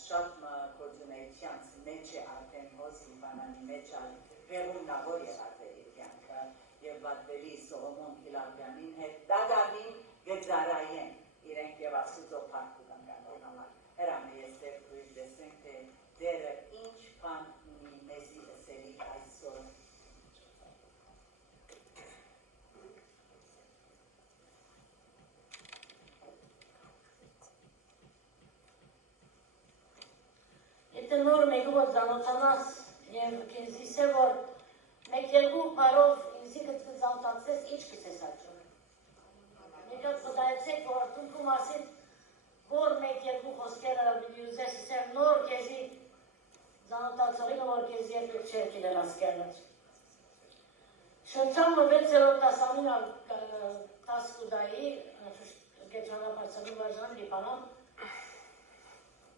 շատ գործունեության մեջ է արդեն հոս Իվանանի մեջ վերումնավոր եղած է կյանքը եւ վատվելի Սողոմոն Քիլարյանին հետ դադարին գծարային իրենք եւ Աստծո փառք կանգնելու համար հրամը ես դեպքույր տեսնենք թե դերը ինչ բան ունի մեզի ասելի այսօր Եթե նոր մեկով ծանոթանաս եւ քեզ իսե որ մեկ երկու բառով ինձի կծանոթացես ինչ կսես աճում։ Մեկը պատահեցեք որ դու մասի որ մեկ երկու խոսքերը վիդեոզես իսեր նոր քեզի ծանոթացողին որ քեզ երբեք չէր կիրել ասկերներ։ Շրջանը 6-րդ դասամին տասկուդայի գետրոնապարծանի վարժան լիպանան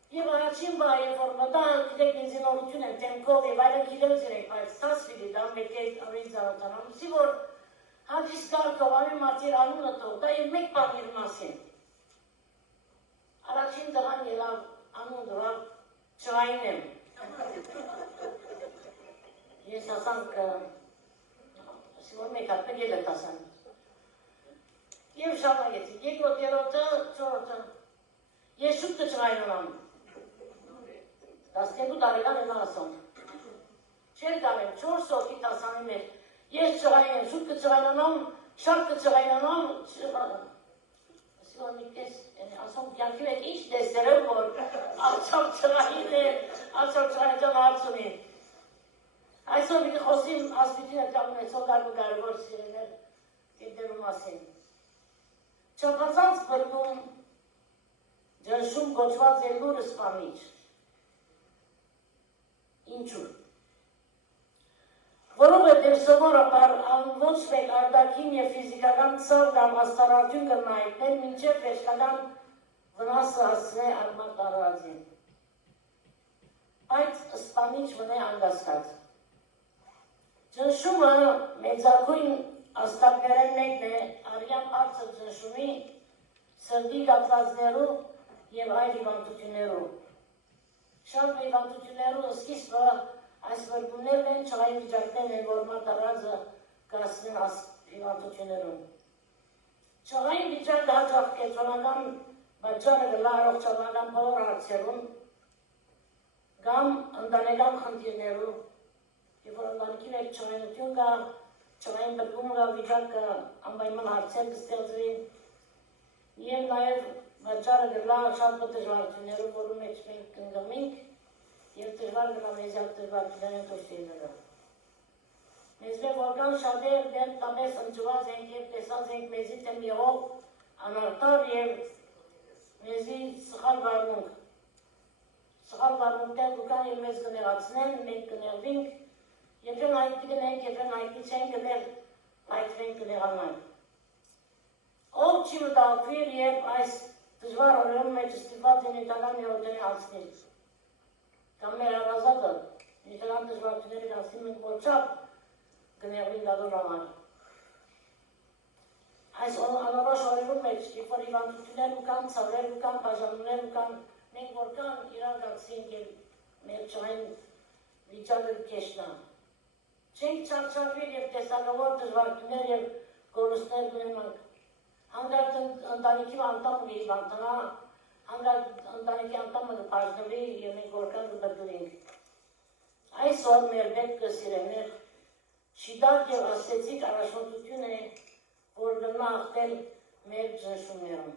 Եվ առաջին բայը, որ մտա գիտեք ինձինորություն եմ տեմքով և այլը գիտելուց իրենք, բայց տաս վիդի դամ մեկ էիք ավին զարոտանամ, ուսի որ հաջիս կարգով ամի մատիր անունը տող, դա և մեկ բան իր մասին։ Առաջին դղան ելավ անուն դրավ չղային եմ։ Ես ասանք, ուսի որ մեկ հատ մեկ ելը տասան։ Եվ շամագեցի, երկրոտ երոտը, չորոտը, ես շուտ կչղային ունամ։ 12 տարեկան եմ ասում։ Չեր գալեմ 4 հոգի տասանի մեջ։ Ես չղային եմ, շուտ կչղայնանամ, շատ կչղայնանամ, ասում մի տես, ասում կյանքի մեջ ինչ տեսերով, որ աղցավ չղային է, աղցավ չղային ճան հարցունի։ Այսօր մի խոսիմ ասպիտին է կանում է սոդար ու կարևոր սիրեներ գետերու մասին։ Չապացանց բրգում ջնշում գոչված է լուրը սպամիչ։ Ինչու։ Որովհետև սովորաբար ոչ մեկ արտաքին և ֆիզիկական ցավ կամ աստարարություն կմայթներ մինչև վերջնական վնասը հասցնե արմատ տարածին։ Բայց սպանիչ մնե անգասկած։ Ջնշումը մեծագույն աստակներեն մեկն է արյան բարձր ջնշումի, սրտի կաթվածներու և այլ հիվանդություններու։ Շատ հիվանդություններու սկիզբը այս վրգումներն են չղային վիճակներն են, որ մարտարածը կասնեն հիվանդություններուն։ Չղային վիճակը հաճախ կեցոնական բաժանը գլա առողջապահական բոլոր հարցերում կամ ընտանեկան խնդիրներու, երբ որ ընտանիքի մեջ չղայնություն կա, չղային բրգում կա վիճակը անպայման հարցեր կստեղծվի և նաև բաժարը գլա շատ դժվարություններով, որում մեջ մենք կնգմինք և դժվար գլա մեզյալ դժվարություններն տոշտիրները։ Մեզ մեկ որքան շատեր դեր տամես ընջված ենք և տեսած ենք մեզի թեմ եղող անարտար և մեզի սխալ վարմունք։ Սխալ վարմունքներ կուկան և մեզ կնեղացնեն, մենք կնեղվինք, եփեն հայտնի կնենք, եփեն հայտնի չեն կներ, հայտնենք կնեղանանք։ Ով չի մտահոգվիր և այս դժվար օրերում մեջ ստիպված է նյութական միավորների անցնիլ։ Կամ մեր հարազատը նյութական դժվարությունների անցնի մենք որ չափ կնեղվի լադոր համար։ Այս անորոշ օրերում մեջ, երբ որ հիվանդություններ ու կան, ցավեր ու կան, բաժանումներ ու կան, մենք որքան իրար գացինք և մեր չային վիճակը կեշնա։ Չենք չարչարվիր և տեսակավոր դժվարություններ և գորուստներ գնանք։ Հանգարտ ընտանիքի անդամը հիվանդանա, հանգարտ ընտանիքի անդամը կպաշտվի և մենք որքան կբրգվենք։ Այսօր մեր պետք սիրելիներ շիդակ և աստեցիկ առաջնորդություն է, որ գնա աղտել մեր ջնշումներում։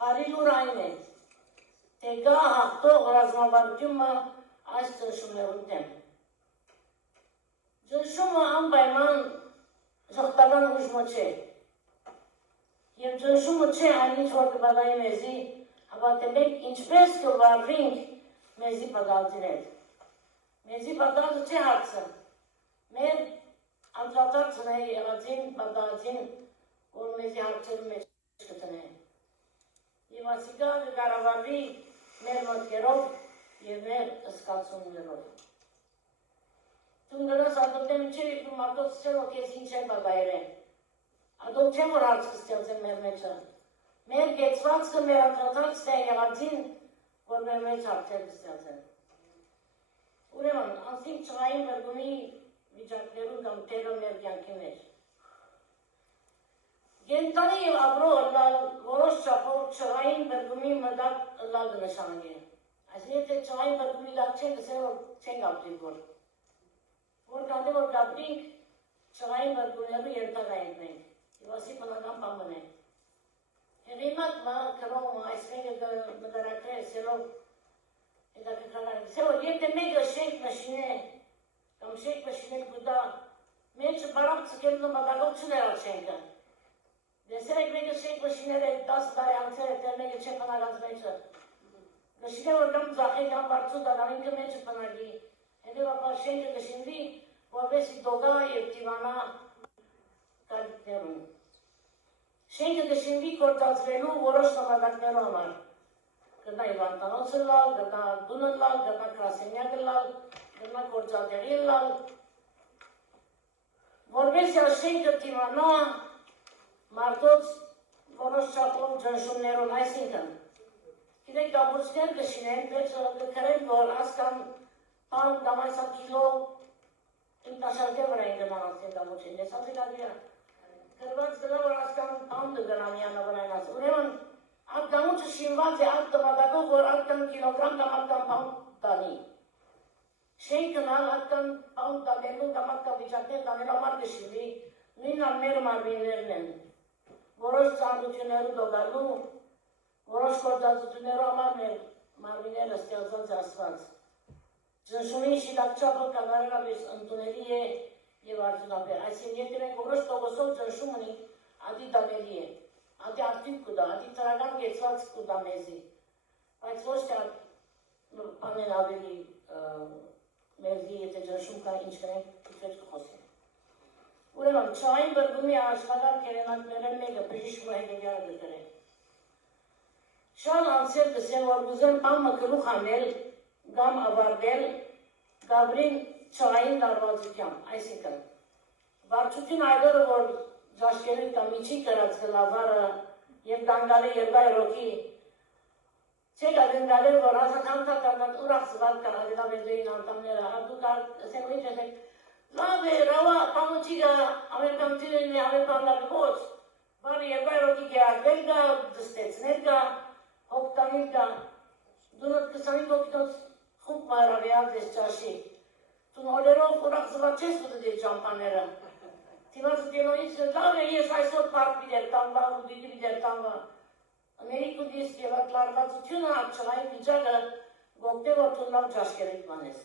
Բարի լուր այն է, թե գա հաղթող ռազմավարությունը այս ջնշումներում դեմ։ Ջնշումը անպայման ժողտական ուժմը չէ։ Եվ ջնշումը չէ այն ինչ որ կպատահի մեզի, հավատելով ինչպես կվարվենք մեզի պատահածին հետ։ Մեզի պատահածը չէ հարցը։ Մեր անդրադարձն է եղածին պատահածին, որ մեզի հարցերի մեջ կտնե։ Եվ ասիկա կկառավարվի մեր մտքերով և մեր զգացումներով։ Դու գնաս ադոպտեմ չէ եկնում ադոպտ սել որ քեզ ինչ է պատահել է։ Ադոպտ չեմ որ հարց կստեղծեմ մեր մեջը։ մեր գեցվածքը, մեր անդրադարձն է եղածին, որ մեր մեծ հարցեր կստացեն։ Ուրեմն, անցինք չղային բրգումի վիճակներու կամ տերը մեր կյանքի մեջ։ Գենտանի և ապրող լալ որոշ չափով չղային բրգումի մդակ լալ նշանագի։ Այսինքն, եթե չղային բրգումի լալ չեն գսել, որ չեն գապտին որ։ Որ կանտե որ գապտինք, չղային բրգումներու երտագայինք մենք։ Եվ ասի պնական պամբն ենք։ Հեղիմակ մա կրոմ այսվենգը մդարակրե սելով հետաքրքրական է, որ եթե մեկը շենք մշին է, կամ շենք մշին է գուդա, մեջը բարավ ծկել նմատակով չներալ շենքը։ Դեսեր եք մեկը շենք մշիներ է 10 տարի անցեր է, տեր մեկը չէ պնագած մեջը։ Գշին է, որ կամ ձախեն կամ բարձու դանավինքը մեջը պնագի, հետև ապար շենքը գշինվի, որվեսի դոգա և տիվանա կալիքներուն։ Շենքը գշինվի կործածվելու որոշ նամադակներու համար։ Գտնա իվանտանոցը լալ, գտնա դունը լալ, գտնա կրասենյակը լալ, գտնա կործատեղի լալ։ Որվեսի շենքը տիվանա մարդոց որոշ չափով ջնշումներուն, այսինքն։ Գիտեք գաբուրցներ գշինեն, վեճը գկրեն, որ ասկան պան կամ այսա կիլո ինտաշարկե վրա են գնանացին գաբուրցին, դեսած է գագիա։ Կրված դրա որ ասկան պանդը գնանյանը վրայնաց, ուրեմն այդ գամուչը շինված է այդ տմադակով, որ այդքան կիլոգրամ կամ այդքան պանդ տանի։ Շենքն այդքան պանդ տանելու կամ այդքան վիճակներ տանելու համար կշինվի, նույնն մեր մարմիններն են, որոշ ծանրություններու դոգալու, որոշ գործածություններու համար մեր մարմինները ստեղծված ասված։ Ջնշումի շիտակչապը կատարելապես ընդունելի է և արդյունաբեր, այսին եթե մենք որոշ տողոսով ջնշում ունենք, ադի դավելի է, ադի արդյունք կուտա, ադի տրական գեցված կուտա մեզի, բայց ոչ թե պանեն ավելի մեզի, եթե ջնշում կա ինչ կնենք, իպեջ կխոսենք։ Ուրեմն, չային բրգումի աշխարհար կերենակները մեկը բժիշկ մահեդեգյարը դկրեն։ Շան անցել գսեն, որ գուզեն պամը գլուխ անել, գամ ավարդել, գաբրին չային դարվածությամբ, այսինքն, վարչություն այդորը, որ ժաշկերին կամ միջին կրած գլավարը և գանգալի երբայ ռոքի, չէ գանգալեր, որ ասած համտակական ուրախ զվալ կա հադելավեզեին անտամները, արդու կար, ասեն ինչ ասենք, լավ է, ռավա, պամուչիգը, ամերկանցիրին է, ամերկանլավի ոչ, բարի երբայ ռոքի գեակվել գա, դստեցներ գա, հոգտանիլ գա, դունըտ 25 հոգիտոց խուբ մարավիալ դես ճաշի, Տուն օրերով ուրախ զվար չես ուտել ճամպաները։ Թիմացը դելոյից լավ է ես այսօր պարկ բիդեր տանվա ու դիդի բիդեր տանվա։ Ամերիկ ու դիս և այդ լարվածությունը ատչղային վիճակը գոգտե որ տուն լավ ճաշկերեք մանես։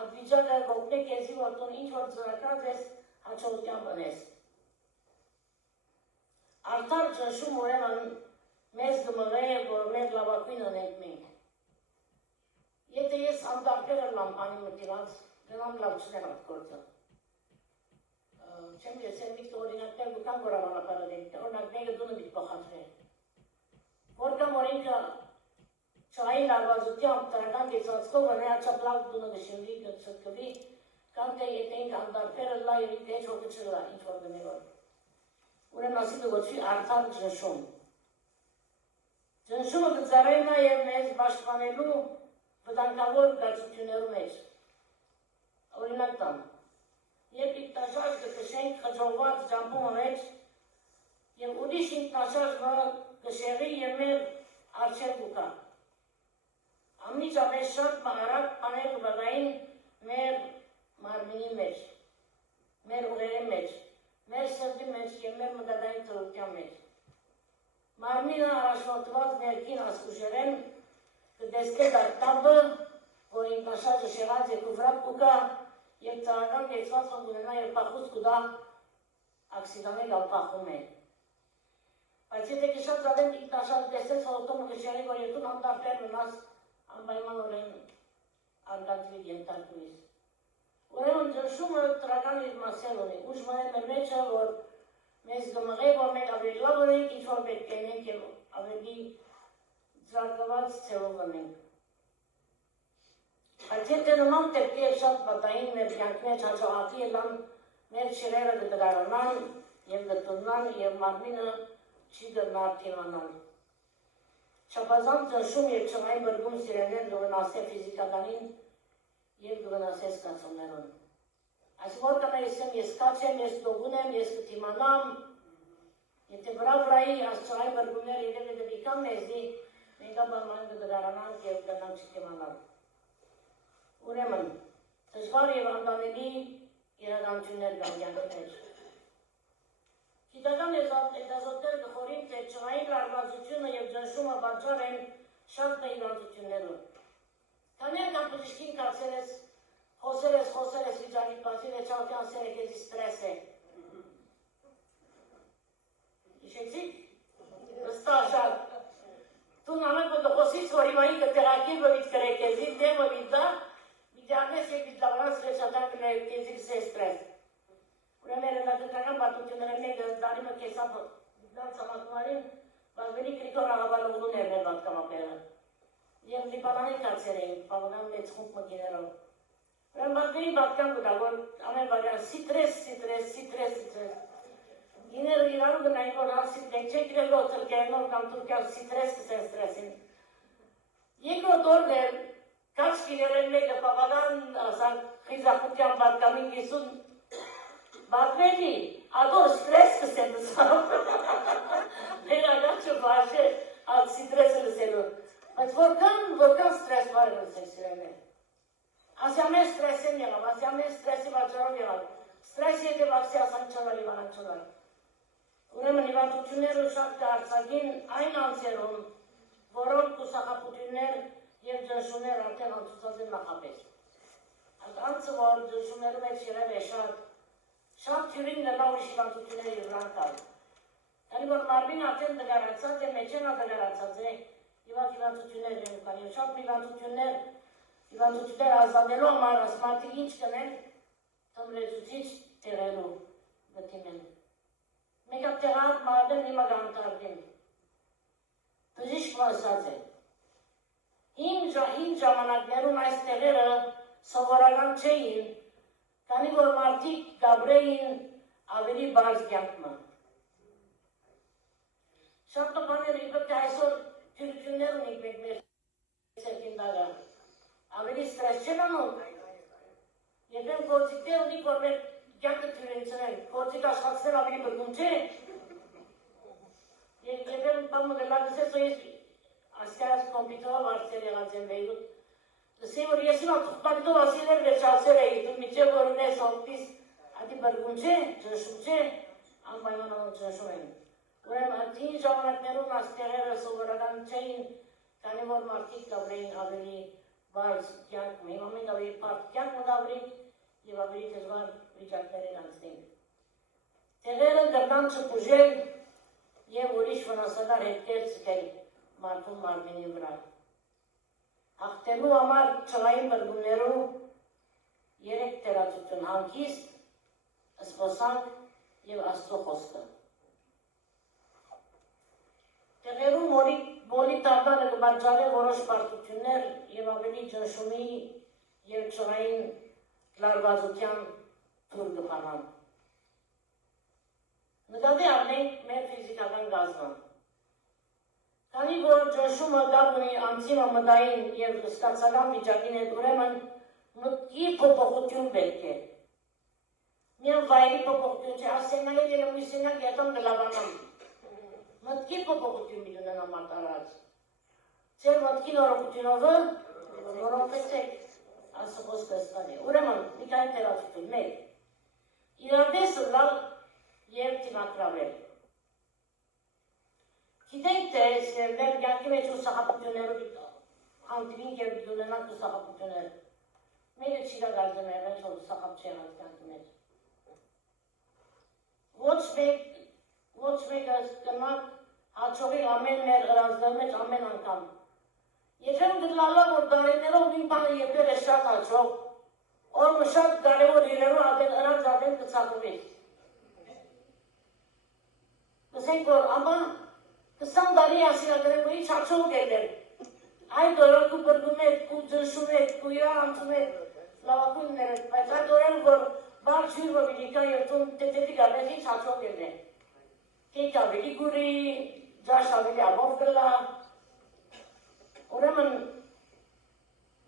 Այդ վիճակը գոգտե կեզի որ տուն ինչ որ ձրակած ես հաչողության բնես։ Արդար ջնշում ուրեմն մեզ դմղ է, որ մեր լավակույն ունենք մենք։ Եթե ես անդարկերը լամպանի մտիրած, գնամ լավ չնեմ այդ գործը։ Չեմ եսել միկտ օրինակներ գուկան գորավանապարը դենք, օրինակ մեկը դունը միտ պոխանտրել։ Որկամ որ ինքը չային լարվածությամբ տրական գեցվածքով վնե աչապ լավ դունը գշնվի, գծրկվի, կամ թե եթե ինք անդարկերը լա և ինքը էջ հոգը չլա, ինչ որ գնելով։ Ուրեմն ասի դգոչվի արդար ջնշում։ Ջնշումը գծարել նաև մեզ բաշխանելու վտանգավոր գացություններու մեջ։ Օրինակ տան, երբ ինքնաշարժ գտշենք խջողված ճամպումը մեջ և ուրիշ ինքնաշարժ գշեղի և մեր արջև գուկա։ Ամնիճապես շատ մահարակ պաներ ուղեղային մեր մարմինի մեջ, մեր ուղերի մեջ, մեր սրտի մեջ և մեր մգադային տրության մեջ։ Մարմինը առաջնոտված ներքին ասկուշերեն կդեսկե դարտաբը, որ ինքնաշարժը շեղած է կուվրակ կուկա և ծարական գեցված հոնգունենա և պախուս կուդա աքսիդանի գալ պախում է։ Բայց եթե կշատ զադեմ ինքնաշարժ դեսեց հոլտոմը կշեղի, որ ետուն անդարտեր մնաս անպայման օրեն արգատվի ենտարկվիս։ Ուրեմն ջնշումը տրական իր մասել ունի, ուժ մներ մեր մեջը, որ մեզ գմղե, որ մենք ավելի լավ ունենք, ինչ որ պետք ենք և ավելի ձրակված ծևով ունենք։ Բայց եթե նման տեպքի և շատ պատային մեր կյանքի մեջ հաջողակի ելան մեր շիրերը գտգարանան և գտունան և մարմինը չի գնար թիմանալ։ Չափազանց ճնշում և չղային բրգում սիրելներ գվնասե ֆիզիկականին և գվնասե զգացումներուն։ Այս որքան ես կաչ եմ, ես դողուն եմ, ես կթիմանամ, եթե վրայի այս չղային բրգումներ երև դեպիկան մեզի, մենք ապարման կդգարանանք և գնանք չթիմանալ։ Ուրեմն, դժվար և անտանելի իրականություններ կան կյանքի մեջ։ Գիտական հետազոտները կխորին, թե չղային լարվածությունը և ճնշումը պատճառ են շատ հիվանդություններում։ Քանի անգամ բժիշկին կարծել ես, խոսել ես վիճակի պատի վեճալքյան սերեկեզի ստրես է։ Իշեցիք, վստահ շատ։ Տուն ամեն պոտոխոսից, որ իմայի կտեղակի վվիտ կրեկեզի, դե վվիտ դա, վիճակես և վիճլավրանց վեճատար կրեկեզի կսե ստրես։ Ուրեմն երենդակական պատությունները մեկը դարիմը կեսապ դարձ համակումարին բազվելի կրիկոր աղավարողուներ մեր պատկամապերը։ Եվ լիպանանի կացեր էին, պավական մեծ խումբ մկիներով։ Ուրեմն բազվելի պատկան կուտա, որ ամեն բագան սիտրես։ Իները իրարու գնային, որ հասիտ չեք իրելով թրկերնով կամ թուրկյար սիտրես կսեն ստրեսին։ Երկրոտ օրն է, կաչ կիներեն մեկը պավական խիզախության պատկամին կիսուն Բատվելի, ադոր ստրես կսեն լսավ, մեր ագաչը վաշե ատ սիտրեսը լսելու, բայց որքան ստրես վարը լսեն սիրել է։ Ասյամեն ստրես են եղավ, ասյամեն ստրեսի վաճարով եղավ, ստրես եթե վաքսի ասանք չլար, իվանանք չլար։ Ուրեմն իվանդությունները շատ կարծագին այն անցերում, որոնք կուսախապություններ և ճնշումներ արդեն անցուցած են նախապես։ Այդ անցը, որ ճնշումները մեջ եղել է շատ թյուրին նրա ուրիշ իվանդություններ իվրան կալ։ Քանի որ մարմին արդեն դգարացած է, մեջենա դգարացած է, իվանդություններ են կան, և շատ իվանդություններ ազատելու համար ասմարտիկ ինչ կնեն թմրեցուցիչ տեղելու գտիմեն։ Մեկ ապ տեղանք մարադեն իմը գանտարդին։ Բժիշկ ասած է։ Իմ ժամանակներում այս տեղերը սովորական չէին, քանի որ մարդիկ գաբրեին ավելի բարձ կյանքը։ Շատ տպաներ իբր թե այսօր թյուրություններ ունենք մենք մեր սերքին դագա։ Ավելի ստրես չեն անում։ Երբեն գործիքներ ունիք, որ մեր կյանքը թյուրենցնեն, գործիք աշխատսներ ավելի բրգում չէ։ Երբեն պամը գլագսես, որ ես ասկարած կոմպիտորով արդեր եղած եմ բեյրուտ, լսեի, որ ես իմ ատուղպակտով ասիներ վերջացեր էի, դու միջև որ ունես հողպիս, ատի բրգում չէ, ճնշում չէ, անպայմանորեն ճնշում են։ Ուրեմն ատին ժամանակներում այս տեղերը սովորական չէին, քանի որ մարդիկ գաբրեին ավելի բարձ կյանք, հիմա մենք ավելի բարդ կյանք մտավրիկ և ավելի դժվար վիճակներ անցնենք։ Տեղերը գրնան չպուժել և ուրիշ վնասակար հետքեր ցկել մարդու մարմինի վրա։ Հաղթելու համար չղային բրգումներու 3 տերացություն՝ հանգիստ, զբոսանք և Աստծո խոսքը։ Տեղերում մոլի տարդանը կպատճառի որոշ բարդություններ և ավելի ճնշումի և չղային լարվածության թուր կփանան։ Նկատի առնենք մեր ֆիզիկական գազը։ Քանի որ ճնշումը կապ ունի անձի մտային և զգացական վիճակին հետ, ուրեմն մտքի փոփոխություն պետք է։ Միայն վայրի փոփոխություն չէ, ասեննագետ ելումիսենակ ետոն գլավանամ։ Մտքի փոփոխություն մի ունենա մարտարած։ Ձեր մտքի նորոգությունովը նորոգեցեք, ասը խոսքը ստանի։ Ուրեմն, մի կային տերացություն, մեկ, իրադեսը լալ և թիմակրավել։ Գիտենք թե մեր կյանքի մեջ ուսախապություններով հանդիվինք և ունենանք ուսախապություններ։ Մեկը չիրա գազեմ եղել, որ ուսախապ չի եղած կյանքի մեջ։ Ոչ մեկը կնակ հաչողի ամեն մեր հրազդար մեջ ամեն անգամ։ Եվ գլալա, որ դարիներով իմ բանը եպեր է շատ հաչող, օրը շատ կարևոր իրերու հրած ադեն կծակովի։ Կսենք, որ ամա 20 տարի ասիրակրեմ, որ ինչ հաչող գելեր։ Այդ օրը կու բրգում եք, կու ճնշում եք, կու իրա անցում եք, լավակույններ եք, բայց այդ օրեն, որ բար ջույրը վիլիկա և տուն տետետի գաբես ինչ հաչող գելներ։ Կեյք ավելի գուրի, ջաշ ավելի աղով գլա, ուրեմն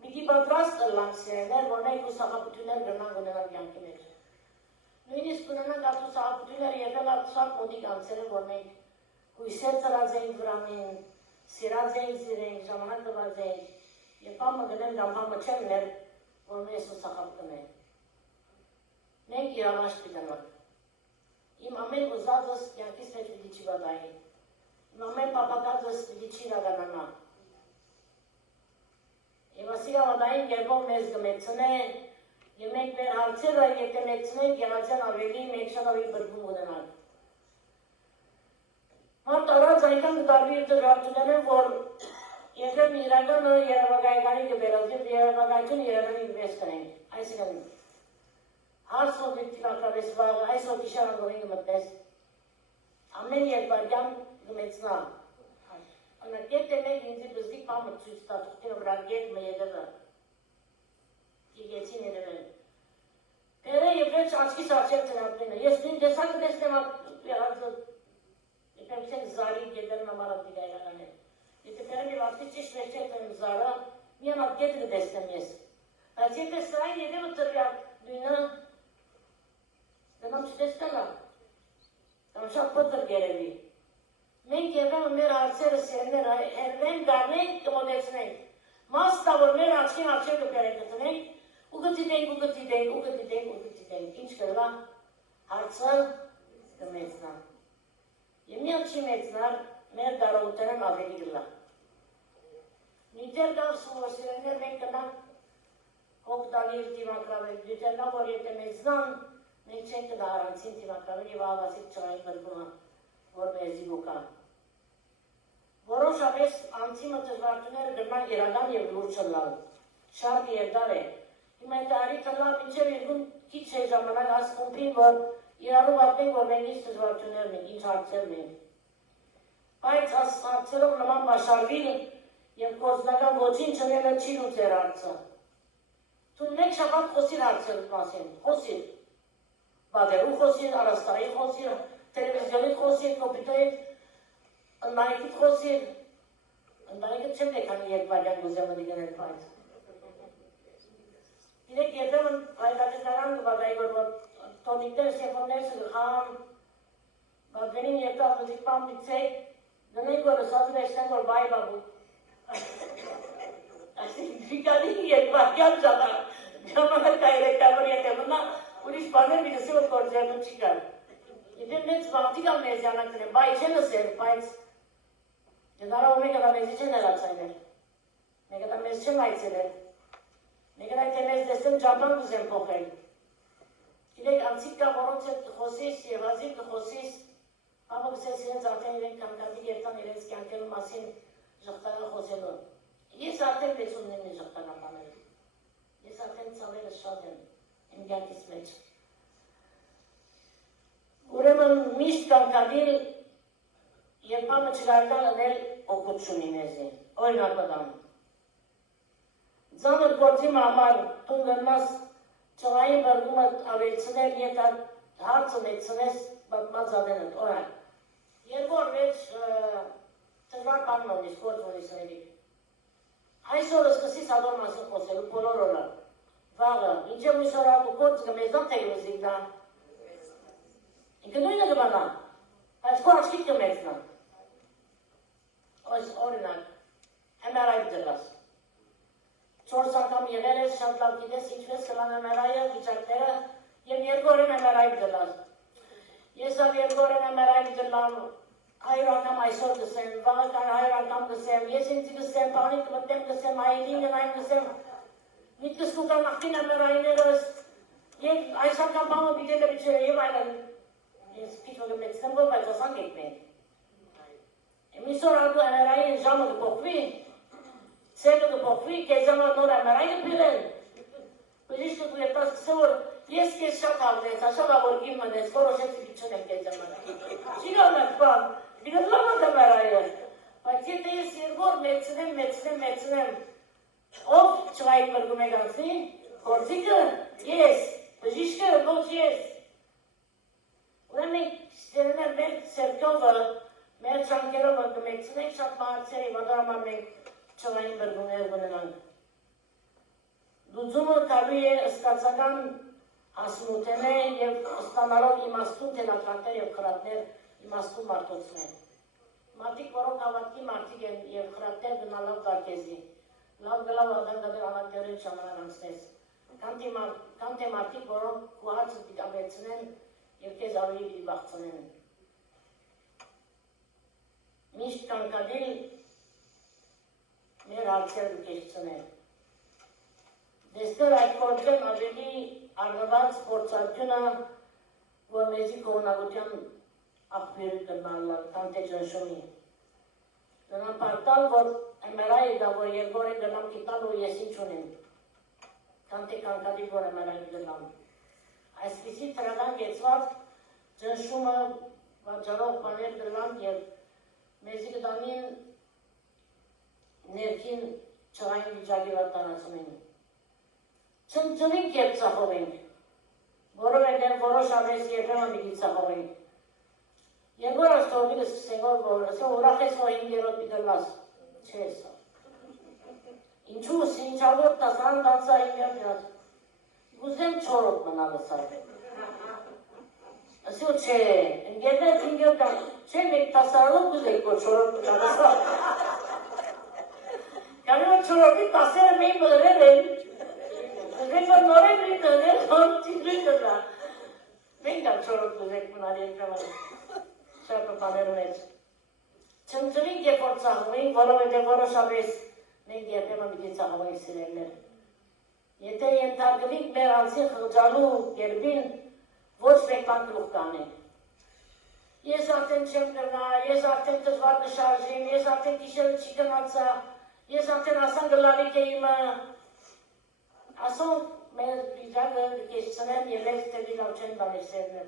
միտի պատրաստ լանք սիրեներ, որ մենք ուսախապություններ գրնանք ունենալ կյանքի մեջ։ Նույնիսկ ունենանք այդ ուսախապությունները եղել շատ մոտիկ անցել են, որ մենք հույսեր ծրած էինք վրանին, սիրած էինք զիրենք, ժամանակ տված էինք, և պամը գնեմ կամ պամը չեմ ներ, որ մեզ ուսախապտում են։ Մենք իրանաշ պիտանանք։ Իմ ամեն ուզածս կյանքիս մեջ պիտի չի բադային։ Իմ ամեն պապակածս պիտի չի ռագանանա։ Եվ ասիրա վադային գերբով մեզ գմեցնե, և մենք մեր հարցերը եթե մեծնենք եղացյան ավելի, մենք շատ ավելի բրգում ունենանք։ Մարդ առած այնքան կտարվի և դժարդուներն, որ եթե մի իրականը երավագայականի գբերած և երավագայություն երականի գբես կնենք։ Այսինքն, հարցով դիտի վակրավես վաղը, այսով կիշարան գովին գմտնես, ամեն երկվարգյան գմեցնա։ Անակետ է մենք ինձի բզդիկ պամը ծույց տատուկտին վրա գետ մը ետևը, իգեցին ետևեն։ Պերը և վերջ աչքիս աչեր ծնապինը, ես նույն դեսակը դեսնեմ եղածը, եպեմսեն զարի գետերն ամարատի գայրական է։ Եթե պերեմ և ատքիս ճիշտ վերջեր տեմ զարը, միան ատ գետը գդեսնեմ ես։ Բայց եթե սրային ետևը ծրվյակ նույնը, դնամ չտեսնելա, կամ շատ պտր գերևի։ Մենք եղαμε մեր հարցերը սերներ հերվեն գարնենք կմոտեցնենք, մաստա որ մեր աչքին աչեր կպերենք գտնենք, ու գտիտենք, ինչ կրվա հարցը կմեցնա։ Եվ միան չի մեցնար, մեր դարողութենն ավելի գլա։ Նույթեր կավ սուր սիրեներ մենք կնանք հոգտալիր տիմակրավել, նույթեր կավ որ եթե մեցնան, մենք չենք կդա արանցին տիմակրավել և աղասիկ չղային բրգումը, որ մեզի բուկա։ Որոշապես անցիմը դժվարությունները գրման իրական և լուր չլալ, շատ երկար է։ Հիմա այդ արիքը լավ մինչև երկուն քիչ է ժամանակ ասկումպին, որ իրարու վատենք, որ մենք ինչ դժվարություններն ենք, ինչ հարցերն ենք։ Բայց հարցերով նման բաշարվին և կործնական ոչին չնելը չի լուծեր հարցը։ Թուն մեկ շաբաթ խոսիր հարցերուտ մասին, խոսիր։ Բադերու խոսիր, արաստայի խոսիր, տելևիզիոնի խոսիր, կոպիտոյի ընտանիքիդ խոսիր, ընտանիքիդ չեմ դեկանի երկվարյան գուզյանը դիգնել պայց։ Իրեք երբեմն այդակետարան կբադայի, որ տոնիկներ, սեփոններս գխամ, բադվերին երկավ վզիկ պամ բիցեի, դնենք որ սազու վերջնենք որ բայ բաբու։ Վիկանի երկվարյան ժամանակ կայրեկար, որ եթե մնա, ուրիշ բաներ միտսի որ կորձերնում չի կար։ Եթե մեծ վաղտիկ ալ մեզ յանակ տնեմ, բայ չեն լսեր, բայց Յդարավ մեկը դա մեզի չեն հելացայներ, մեկը դա մեզ չեն այցելեր, մեկը դա թե մեզ դեսեմ ճապան կուզեմ փոխել։ Իրեք անցիկ կա որոնց հետ կխոսիս և ազիվ կխոսիս, ապա կսես իրենց արդեն իրենք կամկատի գերտան իրենց կյանքելու մասին ժղտակը խոսելու։ Ես արդեն 69-ի ժղտական բաներում, ես արդեն ծավերը շատ եմ իմ կյանքիս մեջ։ Ուրեմն միշտ կամկատի Եվ պամը չգարդալ ընել օգուտ ունի մեզի, օրինակոդան։ Ձանր գործի համար տուն գնաս չղային բրգումը ավելցնել և հարցը մեծնես բատմած ադենըտ, օրան։ Երբոր մեջ տժվար պանն ունիս, գործ ունիս ունելի։ Այսօր սկսիս հադոր մասին խոսելու բոլոր օրը, վաղը, ինչև միս օրակու գործ գմեզան թե գվզիկ դա։ Ինքը նույնը գբանա, բայց քո աչքիտ կմեծնա։ Այս օրինակ, MRI դրած։ 4 անգամ եղել ես, շատ լավ գիտես, ինչպես կլան MRI-ը, վիճակները, և 2 օրեն MRI դրած։ Ես ավ 2 օրեն MRI դրլամ, 100 անգամ այսօր գսեմ, վաղը կան 100 անգամ գսեմ, ես ինձի գսեմ, պանիկ կմտեմ գսեմ, այլին գնայմ գսեմ, միտքս կուտան աղտին MRI-ներս, և այս անգամ պամը բիտել է բիչերը և այլն։ Ես պիչ ոգը մեծնեմ որ, բայց ասանք եք մենք։ Միսոր ալգու MRI-ին ժամը կպոխվի, ցելը կպոխվի, կեզամա նոր MRI կպիրեն։ Բժիշկը դու ետաս կսե որ ես կեզ շատ հավնես, շատ ավորգի մնես, որոշեցի բիչն եմ կեզամա։ Չի գալնակ բան, բիլդ լավատ MRI-ը։ Բայց եթե ես երբոր մեծնեմ, ով չվայիք մրգում եք անցնի, գործիկը, ես, բժիշկը, ոչ ես։ Ուրեմն մենք Ստերներ մեր սերկովը, մեր ճանկերովը կմեկցնենք շատ մահացերի, վադարամար մենք չվային բրգուներ բնենանք։ Լուծումը կարու է ըսկացական հասունութեն է և ստանալով իմաստուն թելատրանքներ և խրատներ իմաստուն մարդոցներ։ Մարդիկ, որոնք հավատքի մարդիկ են և խրատներ գնալով դարկեզի, լավ գլավ ադան գդեր անակերել չամանան անցնես։ Կամ թե մարդիկ, որոնք կուհացը պիտաբեցնեն և կեզ ավելի պիտի բաղցնեն։ Միշտ կանկադիլ մեր հարցեր կեշցներ։ Դեստեր այդ կործեմ ավելի արնված փորձարկյունը, որ մեզի կողնագության աղբիրը կնալը, տանտե ճնշումի։ Գնամ պարտալ, որ էմերայի դա, որ երկոր են գնամ կիտալ ու ես ինչ ունեմ։ Տանտե կանկադիլ, որ էմերայի գնամ։ Այսպիսի տրադան գեցված ճնշումը վաճարող բաներ դրան և մեզի գտանին ներքին չղային վիճակի վատանացում են։ Չնջնենք երբ ծախով ենք, որովհետև որոշ ամես երբեմն պիտի ծախով ենք։ Երկոր աստողնիկը սկսենգոր որսը ուրախ ես որ 5-րդ պիտելաս, չես։ Ինչու սինչավոր տասան դանցա 5-րդ, գուզեմ 4-րդ մնալս այդ։ Ասյո չէ, ընգերներ 5-րդ, չէ մեկ տասարով գուզեք որ 4-րդ մնալս։ Կանի որ 4-րդի տասերը մենք մղրել են, Մենք որ նորեն նույն դներ, որ տիգրին դրա։ Մենք ալ 4-րդ գուզեք մնալ երկրամանի, շապը բաներ մեջ։ Չնջրինք երբ որ ծախվենք, որովհետև որոշապես մենք երբեմն պիտի ծախվենք սիրելներ։ Եթե ենթարկվենք մեր անձին խղճալու երբին, ոչ մեկ բան գլուխ կանենք։ Ես արդեն չեմ կրնա, ես արդեն դժվար կշարժեմ, ես արդեն գիշերը չի գնացա, ես արդեն ասան գլալիք է իմը, ասոն մեր վիճակը կեսցնեմ և մեզ տեպի լավ չեն բանեսերներ։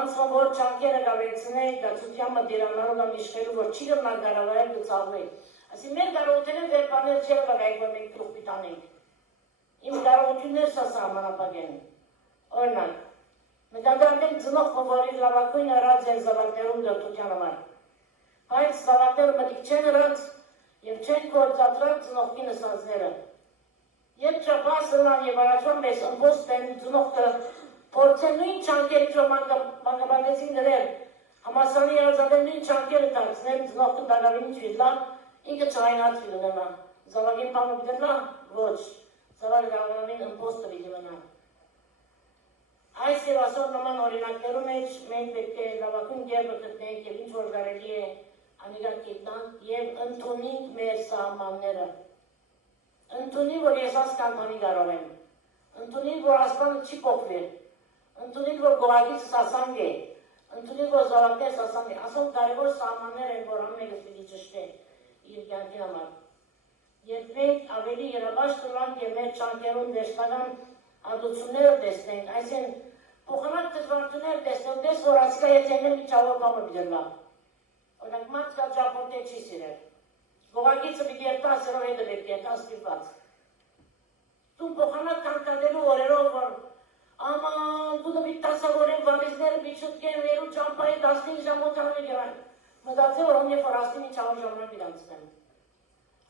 Անցվում որ ճանկերը գավեցնենք, գացությամը դիրանարով կամ իշխելու, որ չի գմնակ գարավայել գծաղվենք։ Ասի մեր կարողութենը վեր բաներ չերը բագայք, որ մենք գլուխ պիտանենք։ Իմ կարողություններ սա սահմանապակ են։ Օրինակ, նկատանք ծնող խովորի լավակույն հրած են զավակներում դրտության համար։ Բայց զավակները մտիկ չեն հրած և չեն կործատրած ծնողքի նսածները։ Երբ չապասըլան և առաջվան մեզ ըմբոստ են ծնողքը փորձեն նույն չանկերից որ մանգաբանեցին դրել, համասանի երազադեն նույն չանկերը տարցնել, ծնողքը դագավին չվիդլա, ինքը չայնած վիդնենա, զավագին պանը վիդնենա, ոչ, զավագ դագավին ըմբոստը վիդնենա։ Այս և ասոր նման օրինակներում մեջ մենք պետք է լավակուն գերբը գտնենք և ինչ որ կարելի է անիգա կիտնանք և ընդունենք մեր սահմանները։ Ընդունի, որ ես ասկան բանի կարող եմ, ընդունի, որ ասկանը չի պոքվեր, ընդունի, որ գողագիցս ասանք է, ընդունի, որ զավակներս ասանք է, ասոն կարևոր սահմաններ են, որ ամենեգս պիտի ճշտե իր կյանքի համար։ Երբ մենք ավելի երաբաշ կլանք և մեր ճանկերում դեշտական ադությունները տեսնենք, այսեն փոխանակ դժվարություններ տեսնենք, դես որ ասիկա եթերներ միջավոր բամը բիդրլա։ Օրինակ մարդ կա ճապորտե չի սիրել։ Գողագիցը պիտի երտա սերով հետը պետք է երտա ստիպված։ Տուն փոխանակ կանկադելու օրերով, որ աման դու դպիտ տասավորեն վալիզները բիչուտկեն վերու ճամպայի 15 ժամ օթանոն գերան։ Մտացել որ հոն երբ որ 15 չավոր ժամանակ իրանցնեմ։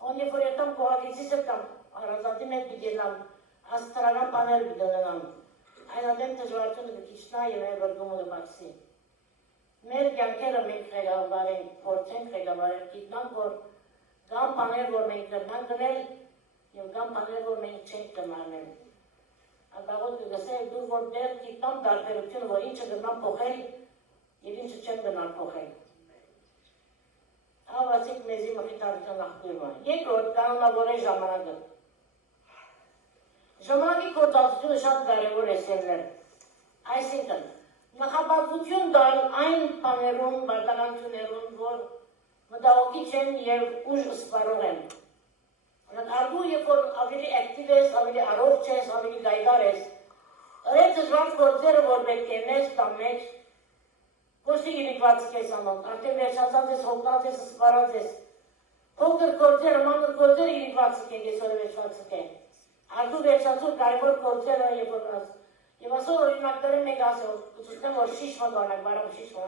Հոն երբ որ երտամ գողագիցիս երտամ, հարազատի մեկ բիդենամ, աստրական պաներ բիդենանամ։ Այն ադեմ դժվարությունը կիչնա և մեր վրգումը դպացի։ Մեր կյանքերը մենք ղեկավարենք, փորձենք ղեկավարել, գիտնանք, որ Կամ բաներ, որ մենք կրնանք գնել և կամ բաներ, որ մենք չենք կրնանել։ Ադաղոտ կգսել դու, որ դեր գիտնամ դարբերությունը, որ ինչը գնամ փոխել և ինչը չեմ գնալ փոխել։ Ավացիկ մեզի մխիտարության աղբյուրը։ Երկրորդ կանոնավորել ժամանակը։ Ժամանակի կործածությունը շատ կարևոր է սերներ։ Այսինքն, նախապատվություն դալ այն բաներում, բարտականություններում, որ մտահոգիչ են և ուժ սպարող են։ Արգու երբ որ ավելի ակտիվ ես, ավելի առողջ ես, ավելի գայգար ես, ըրել դժվար գործերը, որ պետք է նես տամ մեջ, ոչ թե իրիկվածք ես անում, արդեն վերջացած ես, հոգնած ես, սպարած ես, փոքր գործերը, մանր գործերը իրիկվածք են, ես որ վերջացք են։ Արգու վերջացուր կարևոր գործերը, Եվ ասոր օրինակները մեկ ասոր, կծուցնեմ, որ շիշմը գանակ, բարավ շիշմը,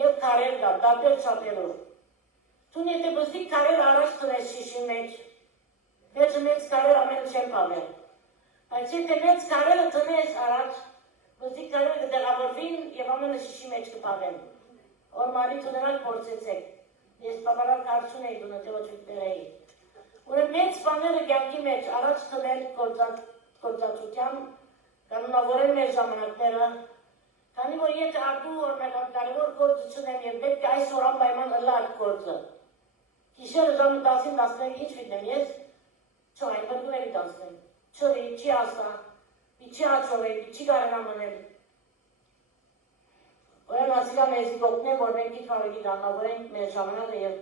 և քարեր գա, դապեր չապերով։ Տուն եթե բզդիկ քարեր առաջ տնես շիշի մեջ, վերջը մեծ քարեր ամենը չեն պավեր։ Բայց եթե մեծ քարերը տնես առաջ, բզդիկ քարերը կդեղավորվին և ամենը շիշի մեջ կպավեն։ Որ մարից ունենակ փորձեցեք։ Ես պավարար կարծուն էի դունը, թե ոչ ուտեր էի։ Ուրը մեծ բաները գյանքի մեջ առաջ տնել գործածության, կանոնավորել մեր ժամանակները, քանի որ եթե արդու օրնական կարևոր գործ չունեմ և պետք է այս օր անպայման ըլլա այդ գործը։ Գիշերը ժամը 10-11 ինչ վիտնեմ ես, չո այն բրգուների դանցնեմ, չորի, չի ասա, չի աչորել, չի կարեն ամնել։ Որեն ասիլա մեզի գոգնեմ, որ մենք քիչ ավելի դանավորենք մեր ժամանակը և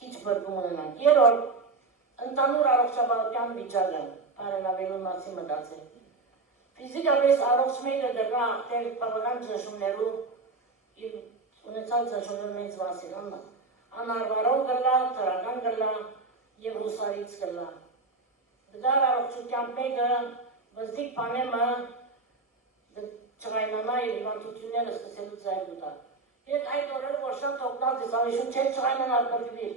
քիչ բրգում ունենանք։ Երորդ, ընտանուր առողջապահության վիճակը, բարելավելու մասին մտածել։ Ֆիզիկապես առողջ մեկը դրնա աղտել բավական ճնշումներու և ունեցած ճնշումներու մեծ վասին, անարվարով գլա, տրական գլա և հուսարից գլա։ Դար առողջության մեկը վզդիկ պանեմը չղայնանա և հիվանդությունները սկսելու ձայր դուտա։ Եկ այդ օրերը, որ շատ հոգնած ես, ավիշում չեք չղայնանալ բրգվիր։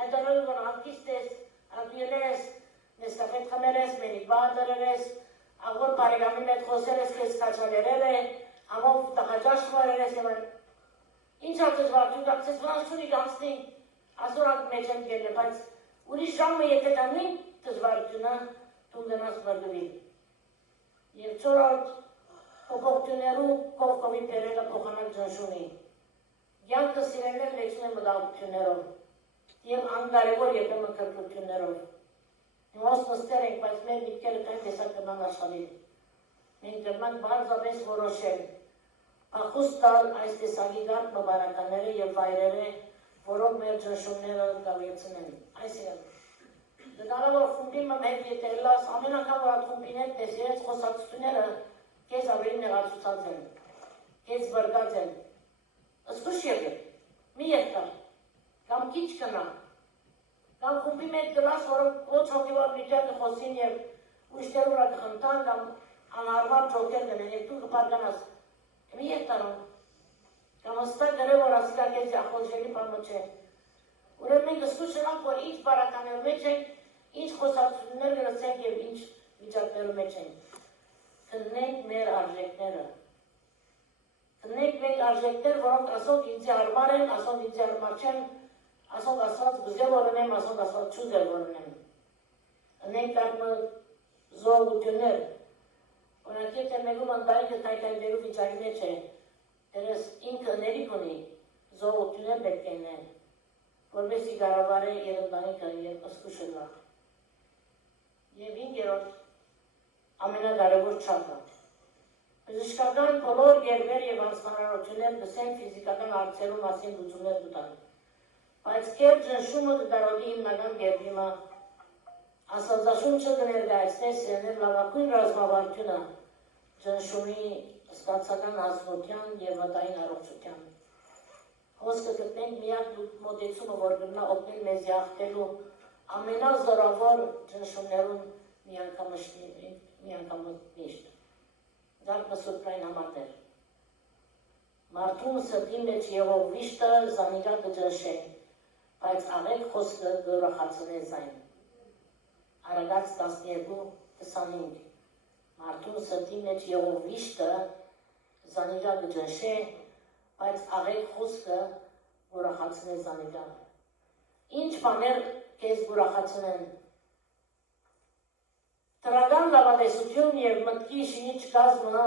Այդ օրերը, որ աղկիստ ես, աղդույել ես, նեստafet խմեր ես, մենիկ բադրեր ես, աղոր բարեկամի մետ խոսեր ես, կես կաչալերել է, ամով տխաջաշ խմարեր ես, ինչ ատժվարդու կակցես վանշունի գանցնի, ասորակ մեջ են գելը, բայց ուրիշ ժամը եթե դամնի տժվարդյունը տուն դնաս բրգվի։ Եվ չորորդ փոփոխություններու կողքովի պերելը փոխանակ ճնշումի։ Գյանքը սիրելներ լեչում են մտահոգություններով և անգարևոր երբեմն կրկրություններով։ Հիմոս նստեր ենք, բայց մեր միտքերը կային տեսակ կնան աշխարհին։ Մենք կրնանք բարձրապես որոշել, փախուստ տալ այս տեսակի գանք մբարականները և վայրերը, որոնք մեր ճնշումները կավեցնեն։ Այսինքն, դրանով խումբի մմ հետ ետելլաս, ամեն անգամ որ այդ խումբին հետ տեսերեց խոսակցությունները կեզ ավելի նեղացուցած են, կեզ բրգած են, ըսկուշ եղել, մի երկար, կամ քիչ կնա, կամ խումբի մեկ գլաս, որոնք ոչ հոգևոր վիճակ կխոսին և ուշտերու վրա կխնդան, կամ անարմար ջոկեր գնեն, և դու կպարգանաս, մի երկարում, կամ հստակ գրել, որ ասիկա կեզ ախորժելի բանը չէ։ Ուրեմն մենք ըսկուշ ենք, որ ինչ բարականներու մեջ ենք, ինչ խոսակցություններ գրեցենք և ինչ վիճակներու մեջ ենք։ Տնենք մեր արժեքները։ Տնենք մենք արժեքներ, որոնք ասոնք ինձի հարմար են, ասոնք ինձի հարմար չեն, ասոնք ասված գուզել որնեմ, ասոնք ասված չուզել որնեմ։ Ընենք կարմը զողություններ, որոնք եթե մեկում ընդայինքը կայքայլերու վիճակի մեջ է, դերս ինքը ներիք ունի, զողություններ պետք են, որպես իգարավար է և ընդանիքը և ըսկուշը լա։ Եվ ինգերոտ ամենակարևոր չափը։ Բժշկական բոլոր գերբեր և անձնարարություններ գսեն ֆիզիկական հարցերու մասին լուծումներ դուտան։ Բայց կեր ճնշումը դարոդի հիմնական գերբիմը, ասածաշունչը կներկայացներ սիրեներ լավագույն ռազմավարությունը ճնշումի զգացական ազնության և վտային առողջության։ Հոսքը գտնենք միակ մոտեցումը, որ գնա օգնել մեզ յաղթելու ամենազորավոր ճնշումներուն միանգամը միշտ։ Դարկ մսուտկային համատեր։ Մարդուն սրտի մեջ եղող վիշտը զանիգա կջնշե, բայց աղեք խոսքը գորախացնե զայն։ Արագած 12-25 Մարդուն սրտի մեջ եղող վիշտը զանիգա կջնշե, բայց աղեք խոսքը գորախացնե զանիգա։ Ինչ բաներ կեզ գորախացնեն։ Տրական լավատեսություն և մտքի շինիչ կազմը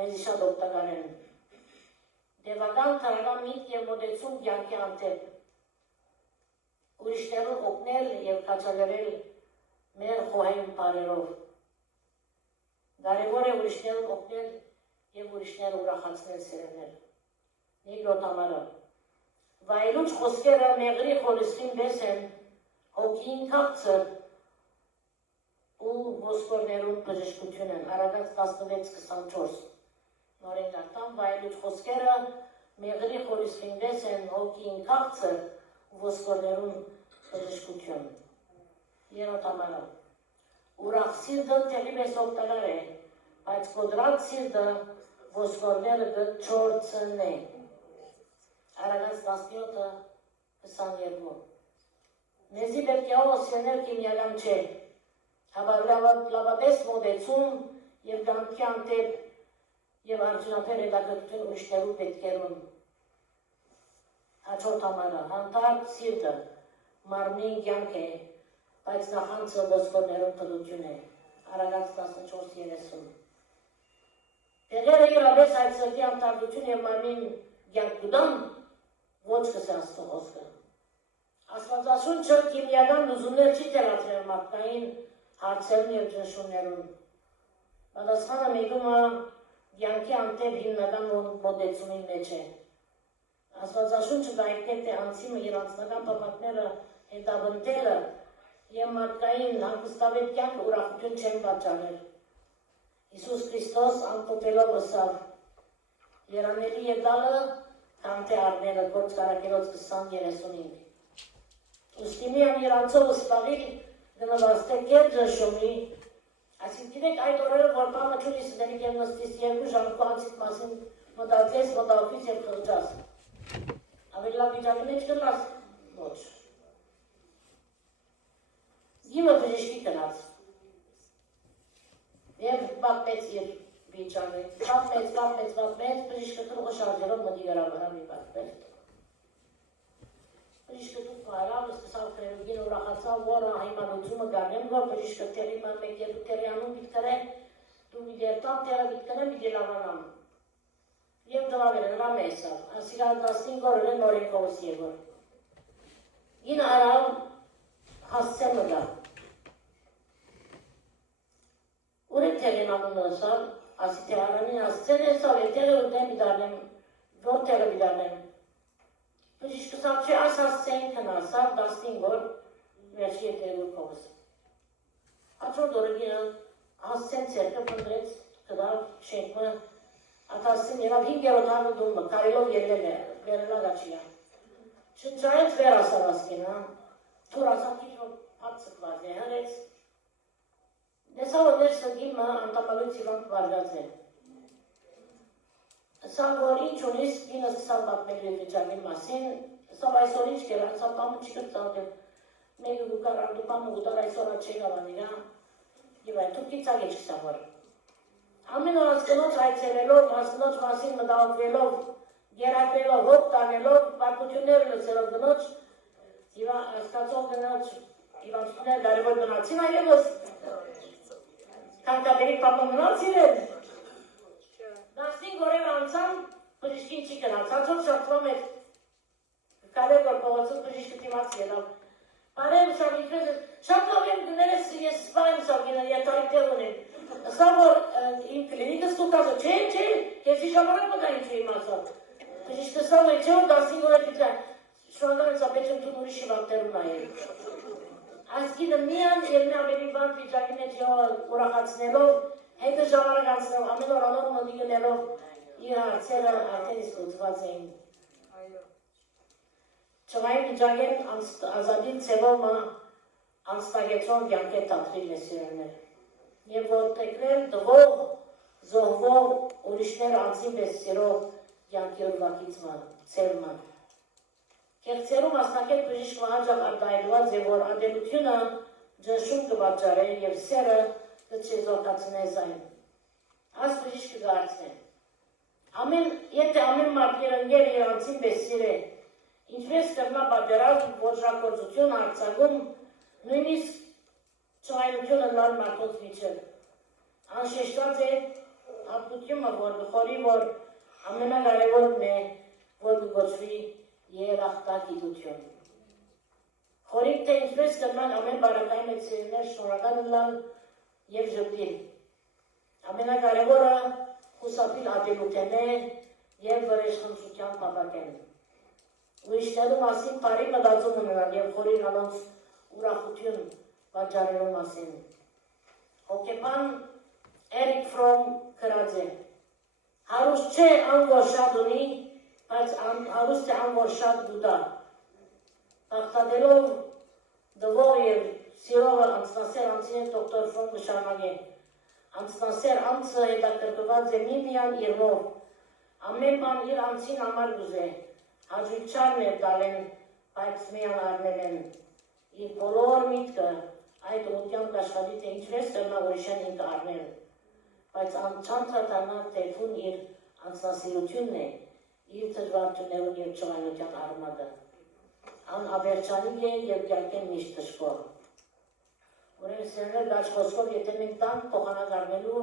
մեզի շատ օգտակար են։ Դևական տրական միտք և մոտեցում կյանքի անթեպ։ Ուրիշներուն օգնել և կաչալերել մեր խոհային բարերով։ Կարևոր է ուրիշներուն օգնել և ուրիշները ուրախացնել սերևներ։ Երկրորդ համարը։ Վայելուչ խոսքերը մեղրի խորիսին բես են, հոգին քաղցր ու ոսկորներուն բժշկություն են, Արագած 16-24 նորեն դարտան վայելուչ խոսքերը մեղրի խորիսին բես են, հոգին քաղցր ու ոսկորներուն բժշկություն։ Երրորդ համարը։ Ուրախ սիրտը տեղի մեզ օգտակար է, բայց կոդրած սիրտը ոսկորները կչորցնե։ Արագած 17-ը 22։ Մեզի պետք է ոսկորներ քիմիական չէ, հավալավապես մոդեցում և գամքի անտեպ և արդյունաբեր հետաքրքրություն ուրիշներու պետքերուն։ Հաջորդ համարը, հանդարտ սիրտը, մարմնին կյանք է, բայց նախանցը ոսկորներուն փլություն է։ Արագած 14:30։ Տեղերը իրապես այդ սրտի անտարդություն և մարմին կյանք կուտան, ոչ կսե Աստծո խոսքը։ Աստվածաշունչը քիմիական լուծումներ չի տեղադրել մարդկային հարցերուն և ճնշումներուն։ Պատասխանը մեկումը կյանքի անտեպ հիմնական մոտեցումի մեջ է։ Աստվածաշունչը գայքնեք թե անցիմը և անձնական պապակները հետաբնտելը և մարդկային հանգստավետ կյանքը ուրախություն չեն պատճառել։ Հիսուս Քրիստոս ամփոփելով ըսավ. Երանելի ետալը կամ թե առնելը Գործ Կարագերոց 20:35։ Ուստի միան իրանցով սպաղիլ գնվաստե կեր ժշումի, այսինք գիտեք այդ օրերը որ բանը չունիս դերիկ և նստիս 2 ժամ կողացիք մասին մտածես, մտավից և խղճաս։ Ավելի լավ վիճակի մեջ կլաս, ոչ։ Գիմը բժիշկի կնաց։ Եվ բապեց իր վիճակը, բապեց, բժիշկը կրողը շարժելով մտի գրավարա մի բապել։ Բժիշկը դուք պարավ, սկսավ քրերուգին ուրախացավ, որը հայմանությունը գարնեմ, որ բժիշկը տերի ման մեկ և դու տերի անում բիտկրե, դու մի դերտան տերը բիտկրե մի դելավանան։ Եվ դվավերը նրա մեսավ, ասիրա 15 օրը նորենքովս եվոր։ Գին արավ հասցե մգա։ Ուր է տերին անունը ասավ, ասի թե արանին հասցեն էսավ, է տերը ուտեն բիդարնեմ, որ տերը բիդարնեմ։ Բժիշկը սավ չէ, այս հասցեին կնասավ, 15 օր վերջի հետևոր կողս։ Հաջորդ օրը գինը հասցեն ծերկը պնդրեց կդավ շենքմը, ատասին երավ 5-րդ հարուդումը, կարելով երվել է, վերելա գաչիա։ Չնչայեց վեր ասավ ասկինը, թուր ասավ կիչով հատ սկված է, հրեց։ Դեսավ որ ներ սգիմը անտապալույց իվանք վարգած է։ Սա որ ինչ ունիս գինը սկսավ բատմելու վիճակի մասին, սա այսօր ինչ կերա, սա պամու չի կրծատել, մեկը գուկար արդու պամու գուտար այսօր աչե գավանիրա, և այդ թուր կիցակ է չքսավ որ։ Ամեն օր ասկնոչ այցելելով, ասկնոչ մասին մտավակվելով, գերակվելով, հոտ տանելով, բարկություններ լսելով գնոչ, և ասկացող գնոչ, իվանցուներ դարևոր գնացին այևս, կանկաբերիկ պապը մնացին են, 15 օրեր անցան, բժիշկին չի կնաց, հաջորդ շարթվում էր, կարև որ փողոցում բժիշկը դիմացի ելավ, բարև սավ իքրեզ էր, շատ լավ եմ գներես ես սպա եմ սավ գինը, երթարի տեղ ունեմ, սա որ իմ կլինիկը ստուկազը, չէ, կեզի ժամանակ մտա ինչ եմ ասավ, բժիշկը սավ է, չէ որ 15 օրեր դիտրան, շնորհակալ եմ սա պետք եմ տուն ուրիշի վաղտերում նայել։ Այս գինը միան և մի ավելի բանտ վիճակի մեջ ուրախացնելով, հետը ժամանակ անցնելով, ամեն օր անոր մոտի գնելով, իր հարցերը արդեն իսկ լուծված էին։ Չղային վիճակեն ազատին ծևոմը անստագեցրոն կյանք է տատրիլ է սիրերներ։ Եվ ոտեկրել դվող, զոհվող, ուրիշներ անցին բես սիրող կյանքի ուրվակից ծերման։ Կեղծերում ասնակել բժիշկը հաջակ արդայլված է, որ ադելությունը ջնշում կվաճար է և սերը կչեզորդացնե զայն։ Այս բժիշկը գարցն է։ Եթե ամեն մարդ երնգեր իրանցին բեսիր է, ինչպես կրնա բադերազմ, որջակործություն, արձագում, նույնիսկ չայնությունը լար մարդոց վիչել։ Անշեշտված է հատկությունը, որ գխորի, որ ամենագարևորն է, որ գոչվի երախտագիտություն։ Խորիկ թե ինչպես կրնան ամեն բարակային մեծերներ շնորհակալ լալ և ժպտիլ։ Ամենակարևորը խուսափիլ ատելուտեն է և վրեժխնդրության պապակեն։ Ուրիշներու մասին բարի մտածում ունենալ և խորին անոնց ուրախություն պատճառելու մասին։ Հոգեբան Էրիկ Ֆրոմ գրած է. հարուստ չէ ան որ շատ ունի, բայց հարուստ է ան որ շատ գուտա։ Բախտadելով դվող և սիրողը անցնասեր անցին է դոկտոր Ֆրոմ կշարնագեն։ Անցնասեր անձը հետաքրքրված է միմիան իր մով, ամեն բան իր անձին համար գուզե, հաջույք չարներ տալեն, բայց միան արնել են, իր բոլոր միտքը այդ ուղղությամբ աշխատի թե ինչպես կրնա ուրիշեն ինքը արնել, բայց չանդրադառնա թեփուն իր անձնասիրությունն է, իր դժվարություններուն եւ ճղայնության արմատը, անավերջանիկ է եւ կյանքեն միշտ դժգոհ։ Ուրեմն սերներ գաչ խոսքով, եթե մենք տանք փոխանակ արվելու,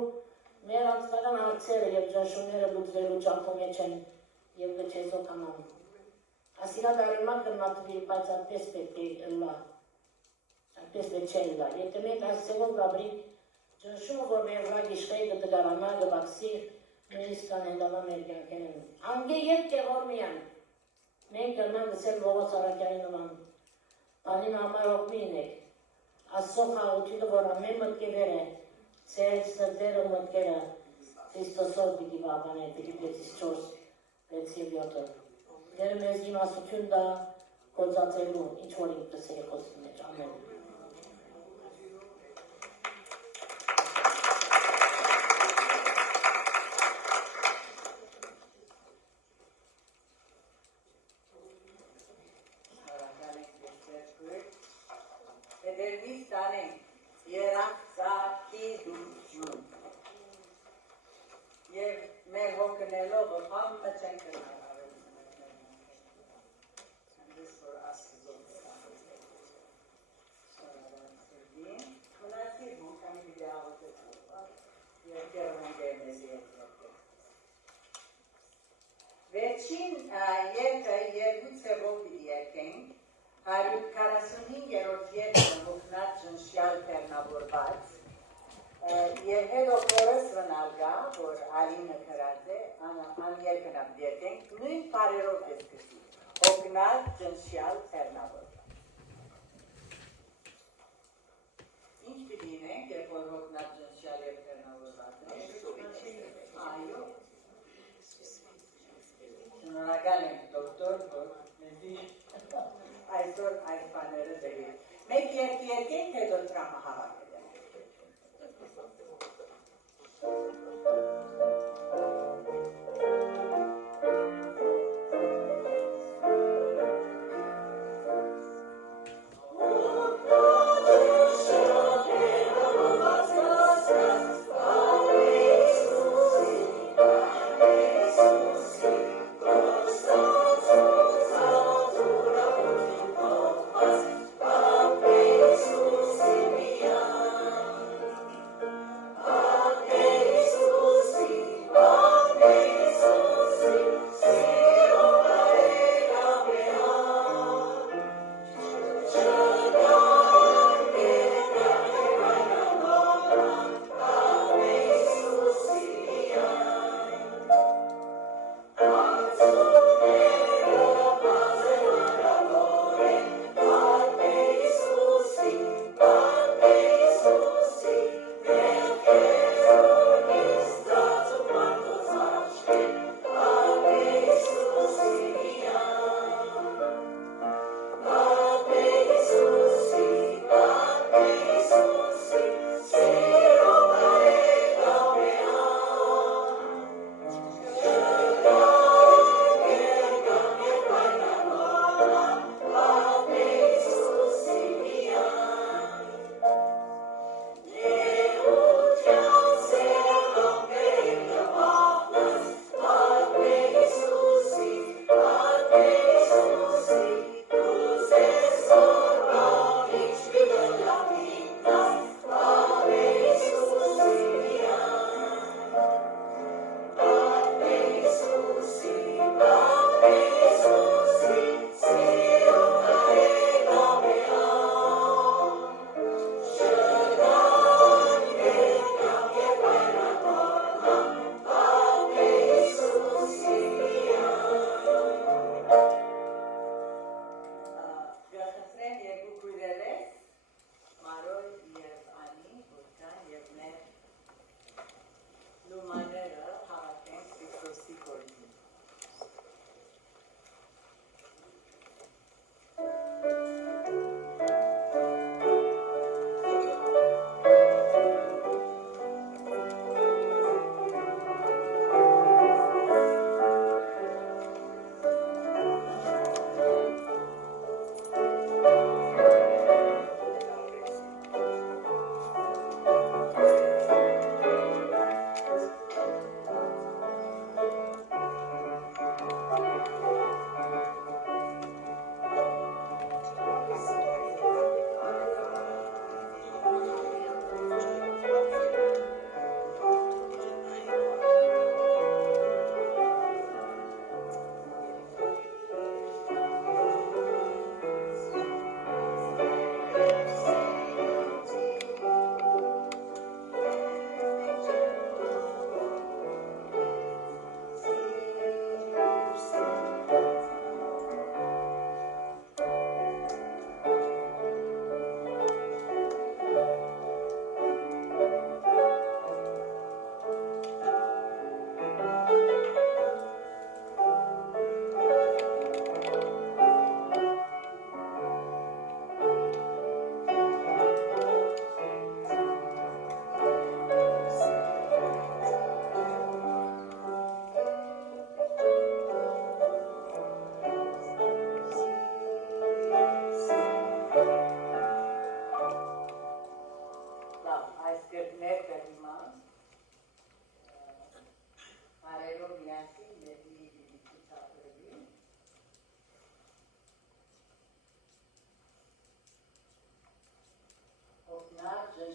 մեր անձնական հարցերը եւ ճնշումները լուծվելու ճամփու մեջ են եւ գչեզոք անան։ Ասիլա դարիմակ կրնատվի, բայց այդպես պետք է լա, այդպես պետք չէ լա։ Եթե մենք այսցեղով գաբրիկ ճնշումը, որ մեր վրա գիշխեի կտգարանա, գբաքսի, նույնիսկ կանենդալա մեր կյանքեն են։ Անգե ետ կեղորմիան, մենք կրնան գսել Ողոս Արաքյանի նման, բանին համար օգմին եք, Աստծո խաղությունը, որ ամեն մտքեր է, ծերծ սրտերը մտքերը, Քրիստոսով պիտի բավանե, պիտի Պետիս 4, 6 և 7-ը։ Դերը մեզ իմաստություն դա գործածելու, ինչ որ ինքս է խոսում մեջ, ամեն։Edervis tane yerak zakidun. Yev mer hoknelo bham chankan. And this for us is also. Kunati bhukam vidavate. Ye kerhange mezi. Vechin yeta yergutsevov vidiyeken. 145-րդ երկը հոգնած ճնշյալ կերնավորված և հետո կորս վնալգա, որ ալինը կրած է, ան երկնապ դերտենք, նույն պարերով ես կսի, հոգնած ճնշյալ կերնավորված։ Ինչ պիտինենք, երբ որ հոգնած ճնշյալ և կերնավորված է։ Այո։ Շնորհակալ ենք դոկտոր, որ այսօր այս բաները դերի։ Մեկ երկենք հետո տրամահավաք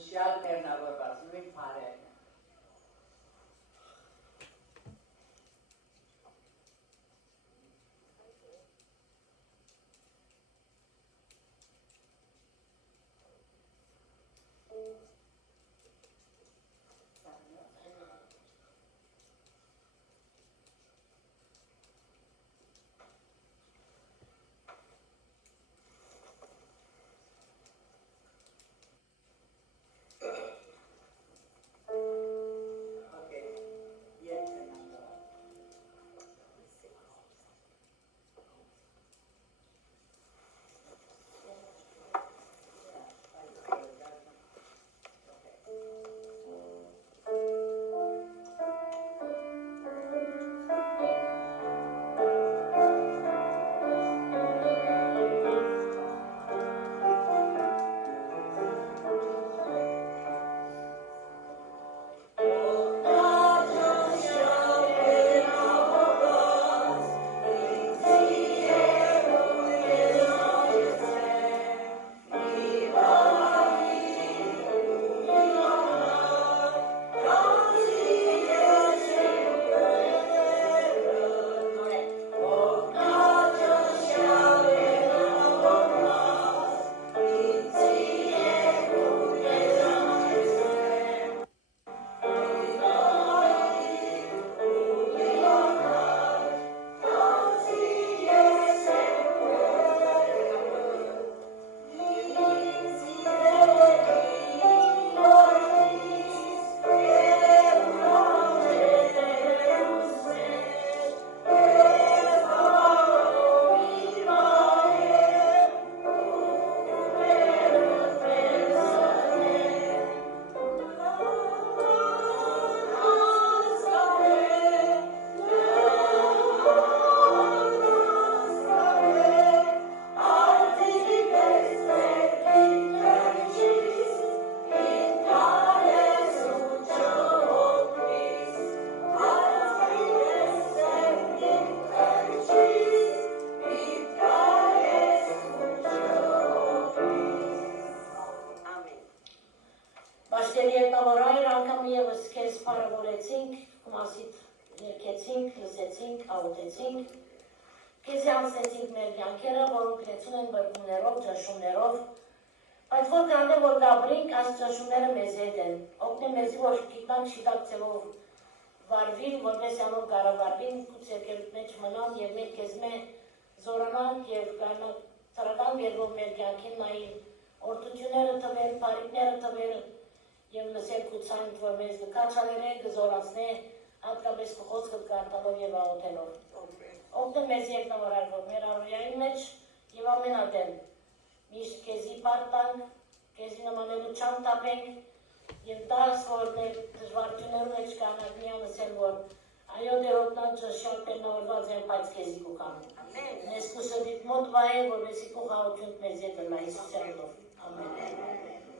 շյալ մերնավորված, նույն պարերն է։ Աղոթեցինք, քեզի անցնեցինք մեր կյանքերը, որոնք լեցուն են բրգումներով, ճնշումներով, բայց որ գանե որ գաբրինք, այս ճնշումները մեզ հետ են, օգնե մեզի որ գիտնանք շիտակ ձևով վարվին, որպես անով գարավարվին, կուց երկերուտ մեջ մնան և մեր կեզմե զորանանք և ծրական երգով մեր կյանքին նային օրդությունները թվեր, պարիկները թվեր և լսել կուցանք, որ մեզ գկաչալեր է, գզորանցնե, հատկապես խոսքըտ կարտալով և աղոթելով։ Օգնե մեզ երկնավորարկով մեր առօրյայի մեջ և ամենատեն միշտ քեզի պարտանք, քեզի նմանելու չան տապենք և դարս, որ մեր դժվարություններում մեջ կանակ միան լսել, որ այո դեր օգնան ճշյալ պերնավորված են, բայց քեզի կուկան։ Նես կուսըդիտ մոտ վայ է, որվեսի կուղաղություն մեզ ետ լա Հիսուսյանով։ Ամեն։